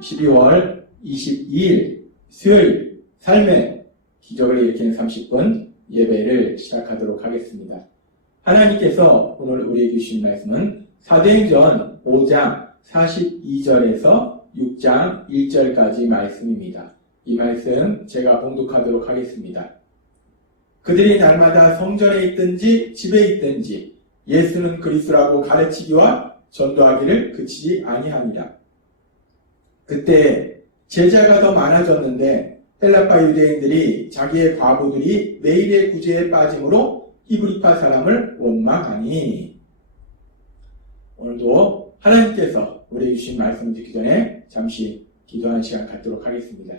12월 22일 수요일 삶의 기적을 일으키는 30분 예배를 시작하도록 하겠습니다. 하나님께서 오늘 우리에게 주신 말씀은 사도행전 5장 42절에서 6장 1절까지 말씀입니다. 이 말씀 제가 봉독하도록 하겠습니다. 그들이 날마다 성전에 있든지 집에 있든지 예수는 그리스도라고 가르치기와 전도하기를 그치지 아니합니다. 그때 제자가 더 많아졌는데 헬라파 유대인들이 자기의 과부들이 매일의 구제에 빠짐으로 히브리파 사람을 원망하니, 오늘도 하나님께서 우리에게 주신 말씀을 듣기 전에 잠시 기도하는 시간 갖도록 하겠습니다.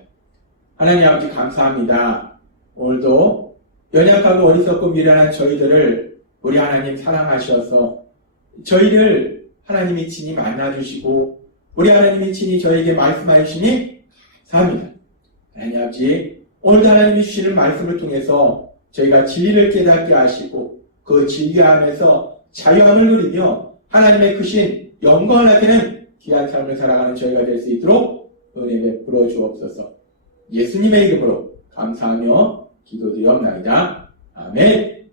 하나님 아버지 감사합니다. 오늘도 연약하고 어리석고 미련한 저희들을 우리 하나님 사랑하셔서 저희를 하나님이 친히 만나주시고 우리 하나님이 친히 저에게 말씀하여 주시니 감사합니다. 하나님 아버지, 오늘도 하나님이 주시는 말씀을 통해서 저희가 진리를 깨닫게 하시고 그 진리함에서 자유함을 누리며 하나님의 크신 영광을 나타내는 귀한 삶을 살아가는 저희가 될 수 있도록 은혜 베풀어 주옵소서. 예수님의 이름으로 감사하며 기도드리옵나이다. 아멘.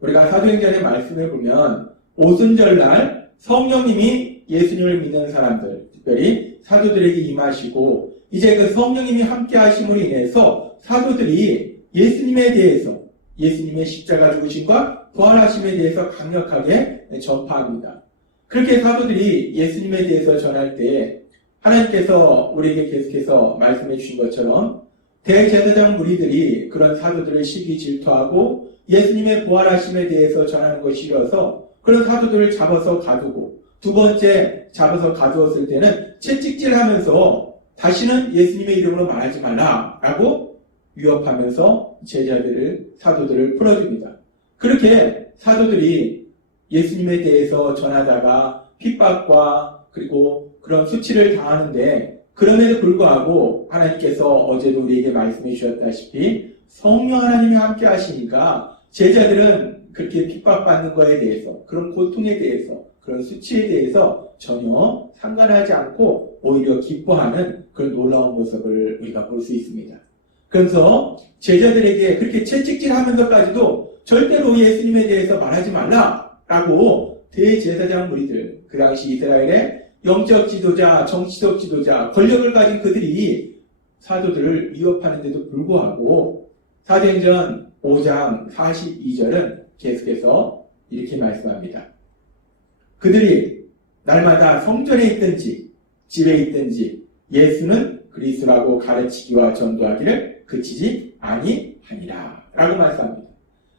우리가 사도행전의 말씀을 보면 오순절날 성령님이 예수님을 믿는 사람들, 특별히 사도들에게 임하시고 이제 그 성령님이 함께 하심으로 인해서 사도들이 예수님에 대해서, 예수님의 십자가 죽으심과 부활하심에 대해서 강력하게 전파합니다. 그렇게 사도들이 예수님에 대해서 전할 때 하나님께서 우리에게 계속해서 말씀해 주신 것처럼 대제사장 무리들이 그런 사도들을 시기 질투하고 예수님의 부활하심에 대해서 전하는 것이 싫어서 그런 사도들을 잡아서 가두고, 두 번째 잡아서 가두었을 때는 채찍질하면서 다시는 예수님의 이름으로 말하지 말라라고 위협하면서 사도들을 풀어줍니다. 그렇게 사도들이 예수님에 대해서 전하다가 핍박과 그리고 그런 수치를 당하는데, 그럼에도 불구하고 하나님께서 어제도 우리에게 말씀해 주셨다시피 성령 하나님이 함께 하시니까 제자들은 그렇게 핍박받는 거에 대해서, 그런 고통에 대해서, 그런 수치에 대해서 전혀 상관하지 않고 오히려 기뻐하는 그런 놀라운 모습을 우리가 볼 수 있습니다. 그래서 제자들에게 그렇게 채찍질하면서까지도 절대로 예수님에 대해서 말하지 말라라고 대제사장 무리들, 그 당시 이스라엘의 영적 지도자, 정치적 지도자, 권력을 가진 그들이 사도들을 위협하는데도 불구하고 사도행전 5장 42절은 계속해서 이렇게 말씀합니다. 그들이 날마다 성전에 있든지 집에 있든지 예수는 그리스도라고 가르치기와 전도하기를 그치지 아니하니라 라고 말씀합니다.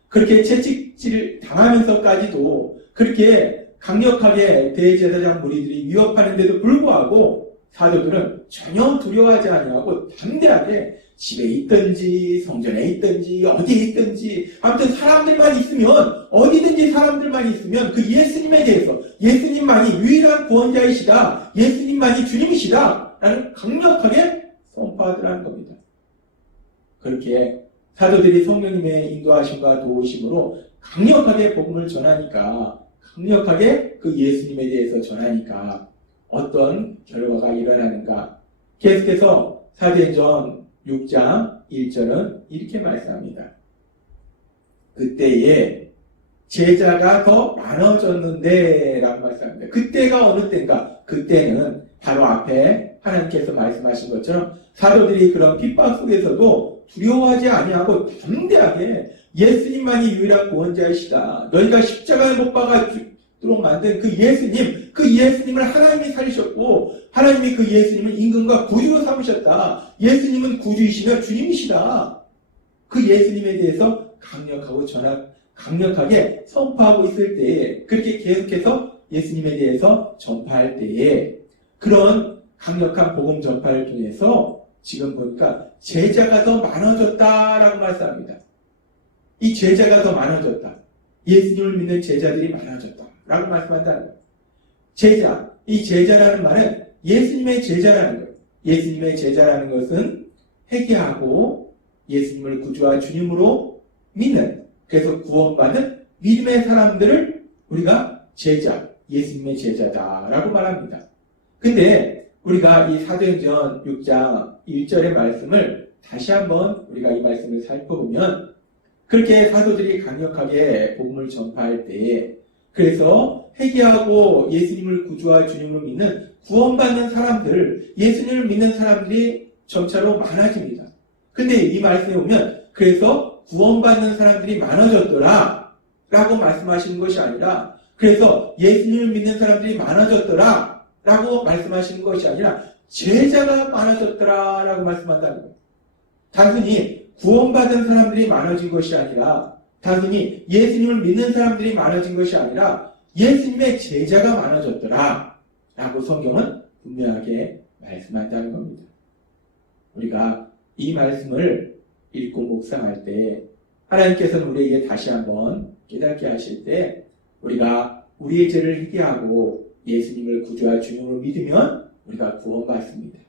그렇게 채찍질 당하면서까지도 그렇게 강력하게 대제사장 무리들이 위협하는데도 불구하고 사도들은 전혀 두려워하지 아니하고 담대하게 집에 있든지 성전에 있든지 어디에 있든지 아무튼 사람들만 있으면, 어디든지 사람들만 있으면 그 예수님에 대해서, 예수님만이 유일한 구원자이시다, 예수님만이 주님이시다 라는 강력하게 선포하더라는 겁니다. 그렇게 사도들이 성령님의 인도하심과 도우심으로 강력하게 복음을 전하니까, 강력하게 그 예수님에 대해서 전하니까 어떤 결과가 일어나는가? 계속해서 사도행전 6장 1절은 이렇게 말씀합니다. 그때에 제자가 더 많아졌는데 라고 말씀합니다. 그때가 어느 때인가? 그때는 바로 앞에 하나님께서 말씀하신 것처럼 사도들이 그런 핍박 속에서도 두려워하지 아니하고 담대하게 예수님만이 유일한 구원자이시다, 너희가 십자가에 못 박아도록 만든 그 예수님을 하나님이 살리셨고 하나님이 그 예수님을 임금과 구주로 삼으셨다, 예수님은 구주이시며 주님이시다, 그 예수님에 대해서 강력하게 선포하고 있을 때에, 그렇게 계속해서 예수님에 대해서 전파할 때에 그런 강력한 복음 전파를 통해서 지금 보니까 제자가 더 많아졌다라고 말씀합니다. 이 제자가 더 많아졌다, 예수님을 믿는 제자들이 많아졌다라고 말씀한다는 거예요. 제자, 이 제자라는 말은 예수님의 제자라는 거예요. 예수님의 제자라는 것은 회개하고 예수님을 구주와 주님으로 믿는, 그래서 구원받는 믿음의 사람들을 우리가 제자, 예수님의 제자다라고 말합니다. 근데 우리가 이 사도행전 6장 1절의 말씀을 다시 한번 우리가 이 말씀을 살펴보면 그렇게 사도들이 강력하게 복음을 전파할 때에 그래서 회개하고 예수님을 구주와 주님으로 믿는 구원받는 사람들, 예수님을 믿는 사람들이 점차로 많아집니다. 근데 이 말씀에 보면 그래서 구원받는 사람들이 많아졌더라 라고 말씀하시는 것이 아니라 그래서 예수님을 믿는 사람들이 많아졌더라 라고 말씀하시는 것이 아니라 제자가 많아졌더라 라고 말씀한다는 거예요. 단순히 구원받은 사람들이 많아진 것이 아니라 단순히 예수님을 믿는 사람들이 많아진 것이 아니라 예수님의 제자가 많아졌더라 라고 성경은 분명하게 말씀한다는 겁니다. 우리가 이 말씀을 읽고 묵상할 때 하나님께서는 우리에게 다시 한번 깨닫게 하실 때 우리가 우리의 죄를 회개하고 예수님을 구주와 주님으로 믿으면 우리가 구원받습니다.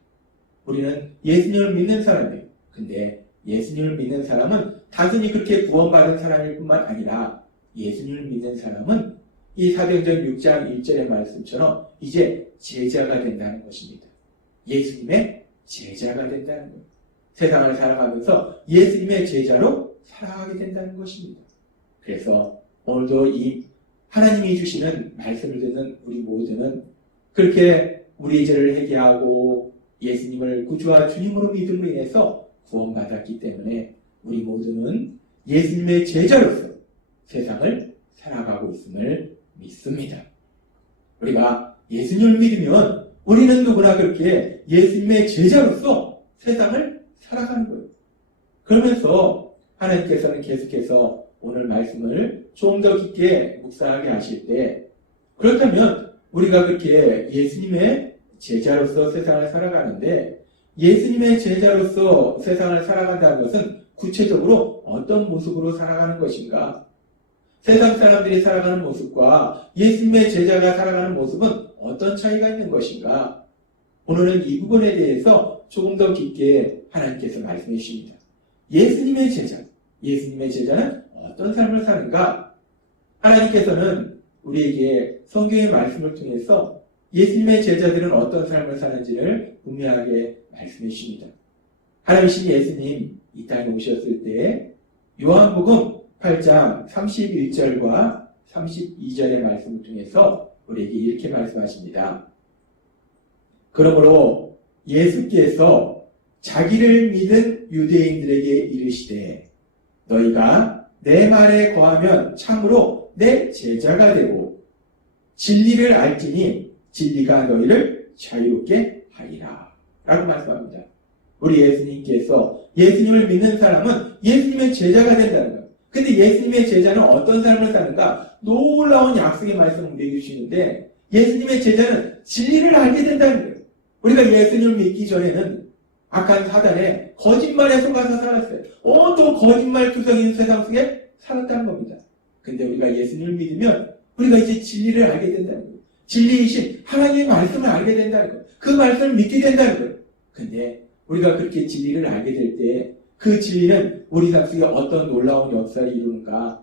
우리는 예수님을 믿는 사람이에요. 근데 예수님을 믿는 사람은 단순히 그렇게 구원받은 사람일 뿐만 아니라 예수님을 믿는 사람은 이 사도행전 6장 1절의 말씀처럼 이제 제자가 된다는 것입니다. 예수님의 제자가 된다는 거예요. 세상을 살아가면서 예수님의 제자로 살아가게 된다는 것입니다. 그래서 오늘도 이 하나님이 주시는 말씀을 듣는 우리 모두는 그렇게 우리의 죄를 회개하고 예수님을 구주와 주님으로 믿음으로 인해서 구원받았기 때문에 우리 모두는 예수님의 제자로서 세상을 살아가고 있음을 믿습니다. 우리가 예수님을 믿으면 우리는 누구나 그렇게 예수님의 제자로서 세상을 살아가는 거예요. 그러면서 하나님께서는 계속해서 오늘 말씀을 좀 더 깊게 묵상하게 하실 때 그렇다면 우리가 그렇게 예수님의 제자로서 세상을 살아가는데 예수님의 제자로서 세상을 살아간다는 것은 구체적으로 어떤 모습으로 살아가는 것인가? 세상 사람들이 살아가는 모습과 예수님의 제자가 살아가는 모습은 어떤 차이가 있는 것인가? 오늘은 이 부분에 대해서 조금 더 깊게 하나님께서 말씀해 주십니다. 예수님의 제자는 어떤 삶을 사는가? 하나님께서는 우리에게 성경의 말씀을 통해서 예수님의 제자들은 어떤 삶을 사는지를 분명하게 말씀해 주십니다. 하나님이신 예수님 이 땅에 오셨을 때 요한복음 8장 31절과 32절의 말씀을 통해서 우리에게 이렇게 말씀하십니다. 그러므로 예수께서 자기를 믿은 유대인들에게 이르시되 너희가 내 말에 거하면 참으로 내 제자가 되고 진리를 알지니 진리가 너희를 자유롭게 하리라 라고 말씀합니다. 우리 예수님께서 예수님을 믿는 사람은 예수님의 제자가 된다는 거예요. 근데 예수님의 제자는 어떤 삶을 사는가? 놀라운 약속의 말씀을 우리에게 주시는데 예수님의 제자는 진리를 알게 된다는 거예요. 우리가 예수님을 믿기 전에는 악한 사단의 거짓말에 속아서 살았어요. 온통 거짓말 투성인 세상 속에 살았다는 겁니다. 근데 우리가 예수님을 믿으면 우리가 이제 진리를 알게 된다는 거예요. 진리이신 하나님의 말씀을 알게 된다는 거예요. 그 말씀을 믿게 된다는 거예요. 근데 우리가 그렇게 진리를 알게 될 때 그 진리는 우리 삶 속에 어떤 놀라운 역사를 이루는가?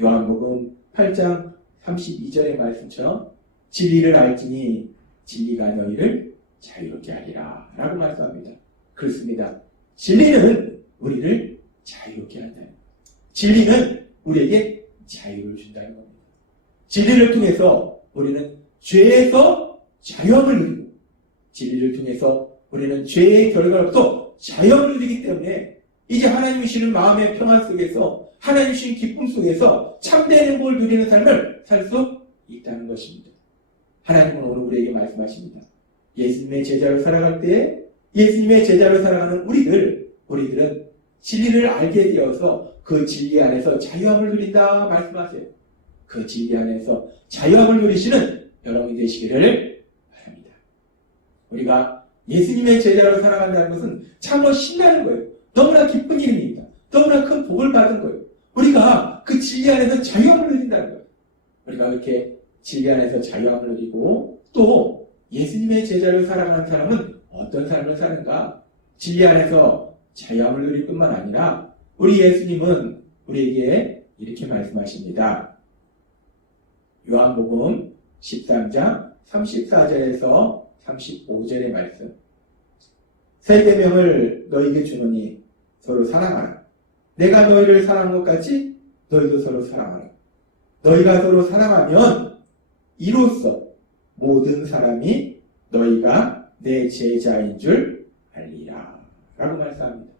요한복음 8장 32절의 말씀처럼 진리를 알지니 진리가 너희를 자유롭게 하리라 라고 말씀합니다. 그렇습니다. 진리는 우리를 자유롭게 한다는 거예요. 진리는 우리에게 자유를 준다는 겁니다. 진리를 통해서 우리는 죄에서 자유함을 누리고 진리를 통해서 우리는 죄의 결과로부터 자유함을 누리기 때문에 이제 하나님이 주시는 마음의 평안 속에서 하나님이 주신 기쁨 속에서 참된 행복을 누리는 삶을 살 수 있다는 것입니다. 하나님은 오늘 우리에게 말씀하십니다. 예수님의 제자로 살아갈 때 예수님의 제자로 살아가는 우리들은 진리를 알게 되어서 그 진리 안에서 자유함을 누린다 말씀하세요. 그 진리 안에서 자유함을 누리시는 여러분이 되시기를 바랍니다. 우리가 예수님의 제자로 살아간다는 것은 참으로 신나는 거예요. 너무나 기쁜 일입니다. 너무나 큰 복을 받은 거예요. 우리가 그 진리 안에서 자유함을 누린다는 거예요. 우리가 그렇게 진리 안에서 자유함을 누리고 또 예수님의 제자로 살아가는 사람은 어떤 삶을 사는가? 진리 안에서 자유함을 누릴 뿐만 아니라 우리 예수님은 우리에게 이렇게 말씀하십니다. 요한복음 13장 34절에서 35절의 말씀. 새 계명을 너희에게 주노니 서로 사랑하라. 내가 너희를 사랑한 것 같이 너희도 서로 사랑하라. 너희가 서로 사랑하면 이로써 모든 사람이 너희가 내 제자인 줄 알리라. 라고 말씀합니다.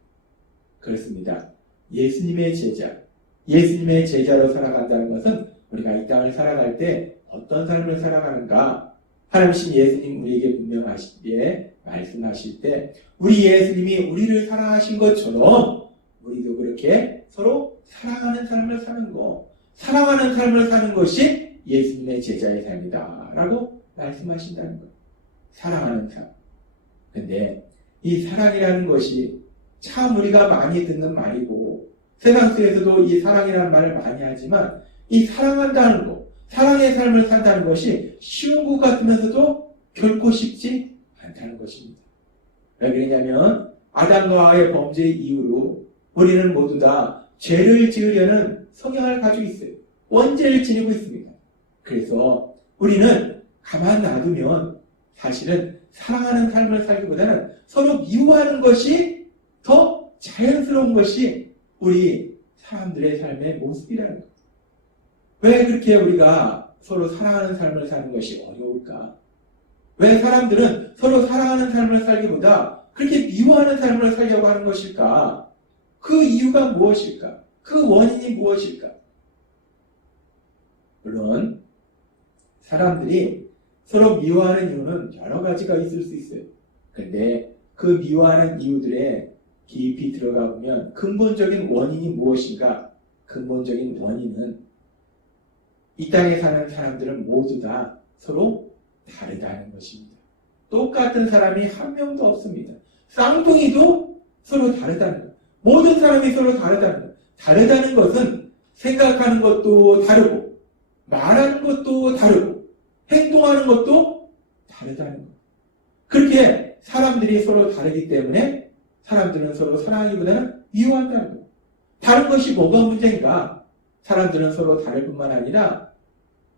그렇습니다. 예수님의 제자로 살아간다는 것은 우리가 이 땅을 살아갈 때 어떤 삶을 살아가는가? 하나님 예수님 우리에게 분명하시기에 말씀하실 때 우리 예수님이 우리를 사랑하신 것처럼 우리도 그렇게 서로 사랑하는 삶을 사는 거, 사랑하는 삶을 사는 것이 예수님의 제자의 삶이다 라고 말씀하신다는 거예요. 사랑하는 삶. 근데 이 사랑이라는 것이 참 우리가 많이 듣는 말이고 세상 속에서도 이 사랑이라는 말을 많이 하지만 이 사랑한다는 것, 사랑의 삶을 산다는 것이 쉬운 것 같으면서도 결코 쉽지 않다는 것입니다. 왜 그러냐면 아담과 하와의 범죄 이후로 우리는 모두 다 죄를 지으려는 성향을 가지고 있어요. 원죄를 지니고 있습니다. 그래서 우리는 가만 놔두면 사실은 사랑하는 삶을 살기보다는 서로 미워하는 것이 더 자연스러운 것이 우리 사람들의 삶의 모습이라는 거예요. 왜 그렇게 우리가 서로 사랑하는 삶을 사는 것이 어려울까? 왜 사람들은 서로 사랑하는 삶을 살기보다 그렇게 미워하는 삶을 살려고 하는 것일까? 그 이유가 무엇일까? 그 원인이 무엇일까? 물론 사람들이 서로 미워하는 이유는 여러 가지가 있을 수 있어요. 그런데 그 미워하는 이유들에 깊이 들어가 보면 근본적인 원인이 무엇인가? 근본적인 원인은 이 땅에 사는 사람들은 모두 다 서로 다르다는 것입니다. 똑같은 사람이 한 명도 없습니다. 쌍둥이도 서로 다르다는 것. 모든 사람이 서로 다르다는 것. 다르다는 것은 생각하는 것도 다르고 말하는 것도 다르고 행동하는 것도 다르다는 것. 그렇게 사람들이 서로 다르기 때문에 사람들은 서로 사랑하기보다는 미워한다는 것. 다른 것이 뭐가 문제인가? 사람들은 서로 다를 뿐만 아니라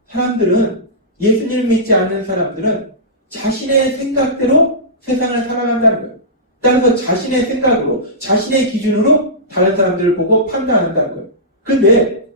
사람들은 예수님을 믿지 않는 사람들은 자신의 생각대로 세상을 살아간다는 거예요. 따라서 자신의 생각으로, 자신의 기준으로 다른 사람들을 보고 판단한다는 거예요. 그런데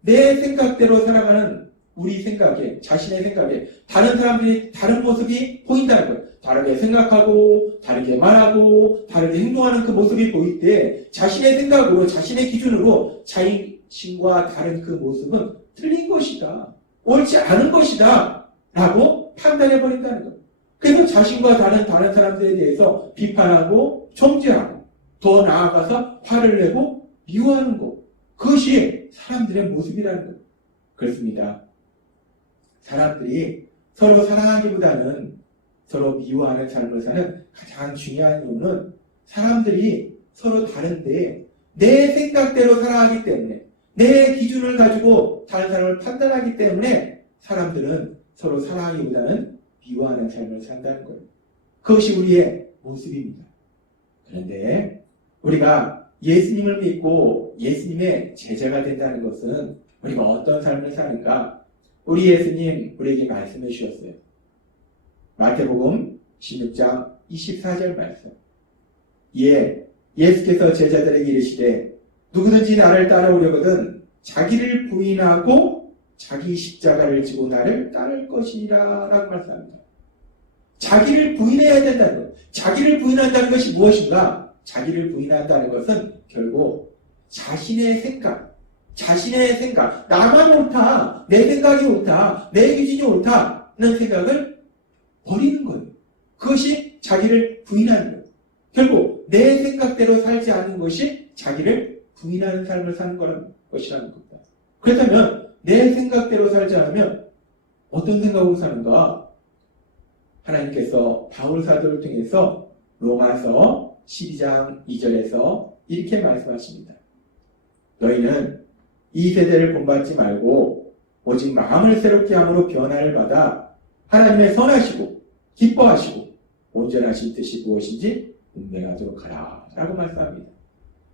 내 생각대로 살아가는 우리 생각에, 자신의 생각에 다른 사람들이 다른 모습이 보인다는 거예요. 다르게 생각하고, 다르게 말하고, 다르게 행동하는 그 모습이 보일 때 자신의 생각으로, 자신의 기준으로 자신과 다른 그 모습은 틀린 것이다. 옳지 않은 것이다. 라고 판단해버린다는 거예요. 그래서 자신과 다른 사람들에 대해서 비판하고, 정죄하고, 더 나아가서 화를 내고, 미워하는 것. 그것이 사람들의 모습이라는 거예요. 그렇습니다. 사람들이 서로 사랑하기보다는 서로 미워하는 삶을 사는 가장 중요한 이유는 사람들이 서로 다른데 내 생각대로 살아가기 때문에 내 기준을 가지고 다른 사람을 판단하기 때문에 사람들은 서로 사랑하기보다는 미워하는 삶을 산다는 거예요. 그것이 우리의 모습입니다. 그런데 우리가 예수님을 믿고 예수님의 제자가 된다는 것은 우리가 어떤 삶을 사는가? 우리 예수님 우리에게 말씀해 주셨어요. 마태복음 16장 24절 말씀. 예수께서 제자들에게 이르시되 누구든지 나를 따라오려거든 자기를 부인하고 자기 십자가를 지고 나를 따를 것이니라 라고 말씀합니다. 자기를 부인해야 된다는 것. 자기를 부인한다는 것이 무엇인가? 자기를 부인한다는 것은 결국 자신의 생각, 나만 옳다, 내 생각이 옳다, 내 기준이 옳다는 생각을 버리는 거예요. 그것이 자기를 부인하는 거예요. 결국 내 생각대로 살지 않는 것이 자기를 부인하는 삶을 사는 것이라는 겁니다. 그렇다면 내 생각대로 살지 않으면 어떤 생각으로 사는가? 하나님께서 바울 사도를 통해서 로마서 12장 2절에서 이렇게 말씀하십니다. 너희는 이 세대를 본받지 말고 오직 마음을 새롭게 함으로 변화를 받아 하나님의 선하시고 기뻐하시고 온전하신 뜻이 무엇인지 분별하도록 하라 라고 말씀합니다.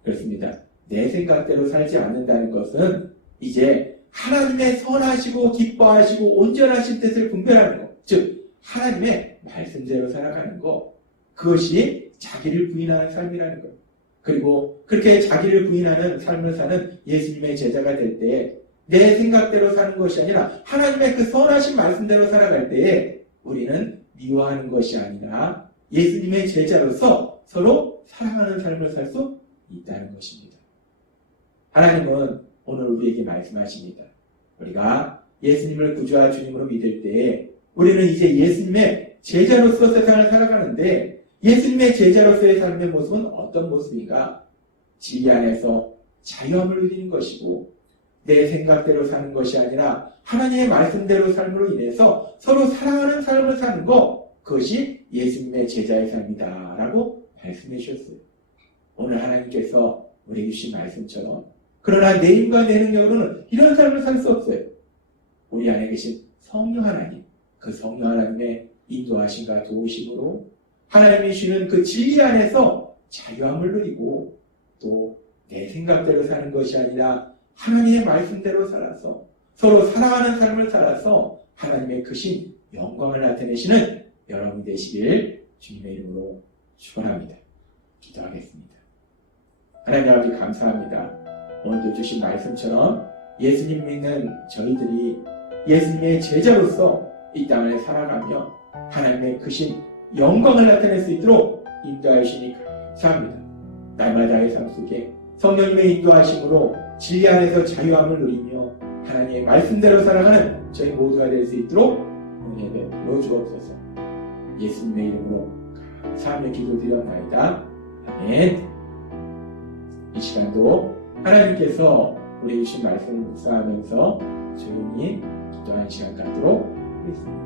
그렇습니다. 내 생각대로 살지 않는다는 것은 이제 하나님의 선하시고 기뻐하시고 온전하신 뜻을 분별하는 것, 즉 하나님의 말씀대로 살아가는 거, 그것이 자기를 부인하는 삶이라는 거예요. 그리고 그렇게 자기를 부인하는 삶을 사는 예수님의 제자가 될 때에 내 생각대로 사는 것이 아니라 하나님의 그 선하신 말씀대로 살아갈 때에 우리는 미워하는 것이 아니라 예수님의 제자로서 서로 사랑하는 삶을 살 수 있다는 것입니다. 하나님은 오늘 우리에게 말씀하십니다. 우리가 예수님을 구주와 주님으로 믿을 때에 우리는 이제 예수님의 제자로서 세상을 살아가는데 예수님의 제자로서의 삶의 모습은 어떤 모습인가? 진리 안에서 자유함을 누리는 것이고 내 생각대로 사는 것이 아니라 하나님의 말씀대로 삶으로 인해서 서로 사랑하는 삶을 사는 것, 그것이 예수님의 제자의 삶이다 라고 말씀해 주셨어요. 오늘 하나님께서 우리에게 주신 말씀처럼 그러나 내 힘과 내 능력으로는 이런 삶을 살 수 없어요. 우리 안에 계신 성령 하나님, 그 성령 하나님의 인도하심과 도우심으로 하나님이 주시는 그 진리 안에서 자유함을 누리고 또 내 생각대로 사는 것이 아니라 하나님의 말씀대로 살아서 서로 사랑하는 삶을 살아서 하나님의 크신 영광을 나타내시는 여러분 되시길 주님의 이름으로 축원합니다. 기도하겠습니다. 하나님 아버지 감사합니다. 오늘도 주신 말씀처럼 예수님 믿는 저희들이 예수님의 제자로서 이 땅을 살아가며 하나님의 크신 영광을 나타낼 수 있도록 인도하시니 감사합니다. 날마다의 삶 속에 성령님의 인도하심으로 진리 안에서 자유함을 누리며 하나님의 말씀대로 살아가는 저희 모두가 될 수 있도록 은혜 베풀어 주옵소서. 예수님의 이름으로 감사하며 기도드렸나이다. 아멘. 이 시간도 하나님께서 우리 주신 말씀을 묵상하면서 조용히 기도하는 시간 갖도록 하겠습니다.